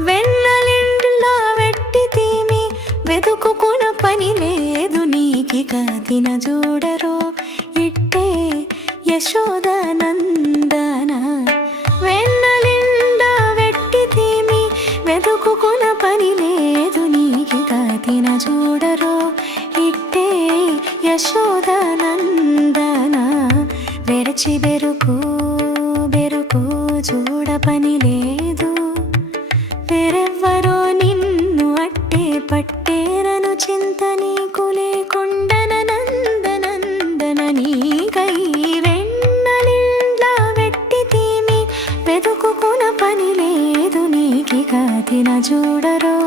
వెన్నలిండులా తీమి పని లేదు నీకిక తిన చూడరు ఇట్టే యశోదా చూడరో. ఇట్టే యశోదనందన వెరచి బెరుకు బెరుకు చూడ పని లేదు. వేరెవ్వరో నిన్ను అట్టే పట్టేరను చింత నీకు లేకుండన నందనందన నీకై వెన్నలిండ్లా వెట్టి తీమి. వెతుకుకున పని లేదు నీకిక తిన చూడరో.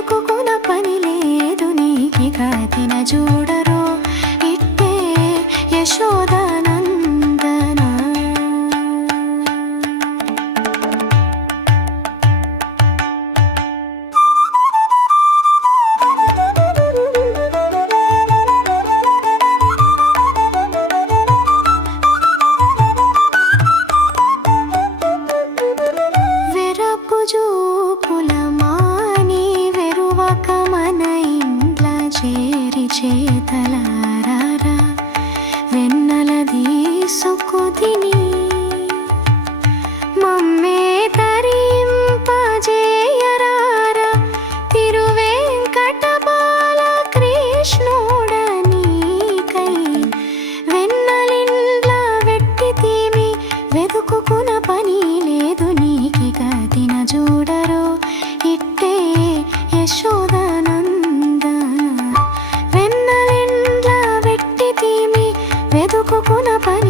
వెతుకుకున పని లేదు నీకి తిన చూడరో చేరి చేతలారారా వెన్నల దీసుకు తిని మమ్మే తరింపజేయరారా తిరువేంకటబాల బాల కృష్ణుడ నీకై వెన్నలిండ్ల వెట్టి తీమి వెతుకుకున పని లేదు నీకిక. తిన చూడరో ఇట్టే యశోదానంద తీమి వెతుకుకున